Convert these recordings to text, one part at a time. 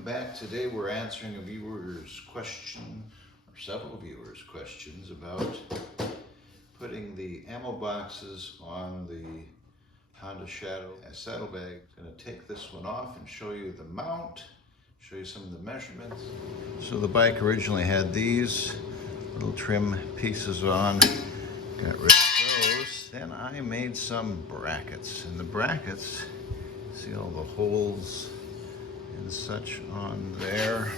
welcome back. Today we're answering a viewer's question, or several viewers' questions, about putting the ammo boxes on the Honda Shadow as saddlebag. I'm going to take this one off and show you the mount, show you some of the measurements. So the bike originally had these little trim pieces on, got rid of those. Then I made some brackets, and the brackets, see all the holes and such on there.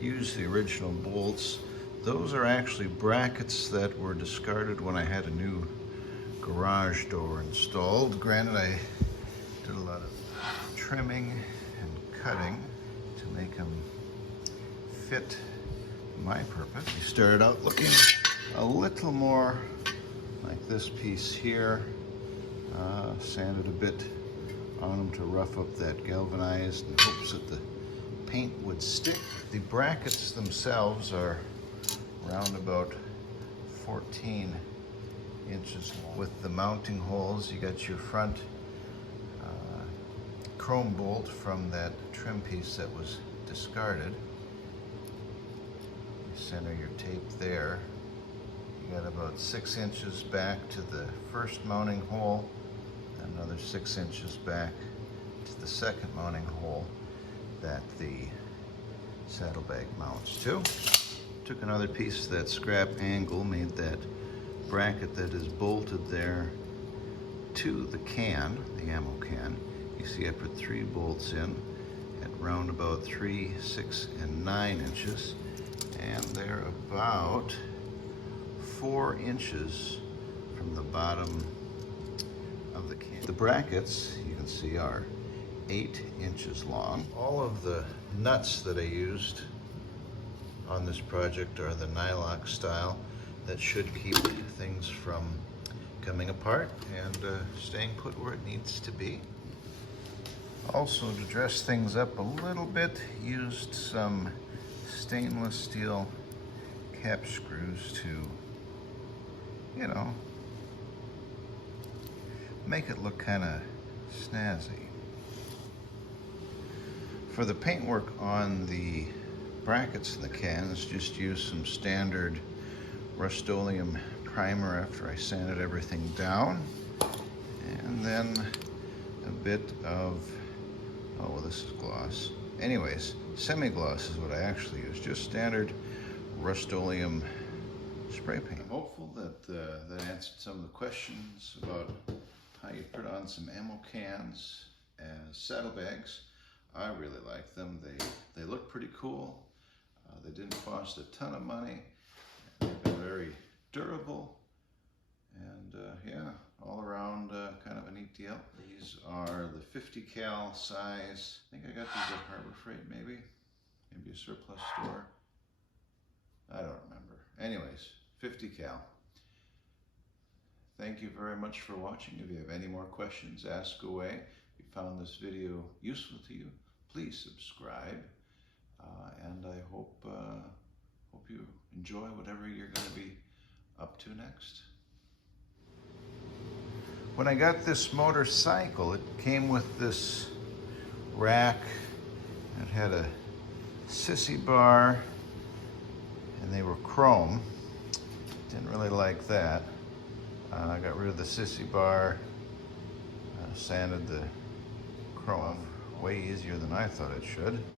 Use the original bolts. Those are actually brackets that were discarded when I had a new garage door installed. Granted, I did a lot of trimming and cutting to make them fit my purpose. They started out looking a little more like this piece here. Sanded a bit on them to rough up that galvanized in hopes that the paint would stick. The brackets themselves are around about 14 inches long. With the mounting holes, you got your front chrome bolt from that trim piece that was discarded. You center your tape there. You got about 6 inches back to the first mounting hole, another 6 inches back to the second mounting hole that the saddlebag mounts to. Took another piece of that scrap angle, made that bracket that is bolted there to the can, the ammo can. You see I put 3 bolts in at round about 3, 6, and 9 inches, and they're about 4 inches from the bottom of the can. The brackets, you can see, are 8 inches long. All of the nuts that I used on this project are the nylock style that should keep things from coming apart and staying put where it needs to be. Also, to dress things up a little bit, used some stainless steel cap screws to, you know, make it look kind of snazzy. For the paintwork on the brackets in the cans, just use some standard Rust-Oleum primer after I sanded everything down, and then a bit of, oh well, this is gloss. Anyways, semi-gloss is what I actually use, just standard Rust-Oleum spray paint. I'm hopeful that that answered some of the questions about how you put on some ammo cans as saddlebags. I really like them. They look pretty cool. They didn't cost a ton of money. They've been very durable, and yeah, all around kind of a neat deal. These are the 50 cal size. I think I got these at Harbor Freight, maybe a surplus store. I don't remember. Anyways, 50 cal. Thank you very much for watching. If you have any more questions, ask away. If you found this video useful to you, please subscribe. And I hope you enjoy whatever you're going to be up to next. When I got this motorcycle, it came with this rack. It had a sissy bar, and they were chrome. Didn't really like that. I got rid of the sissy bar, sanded the chrome way easier than I thought it should.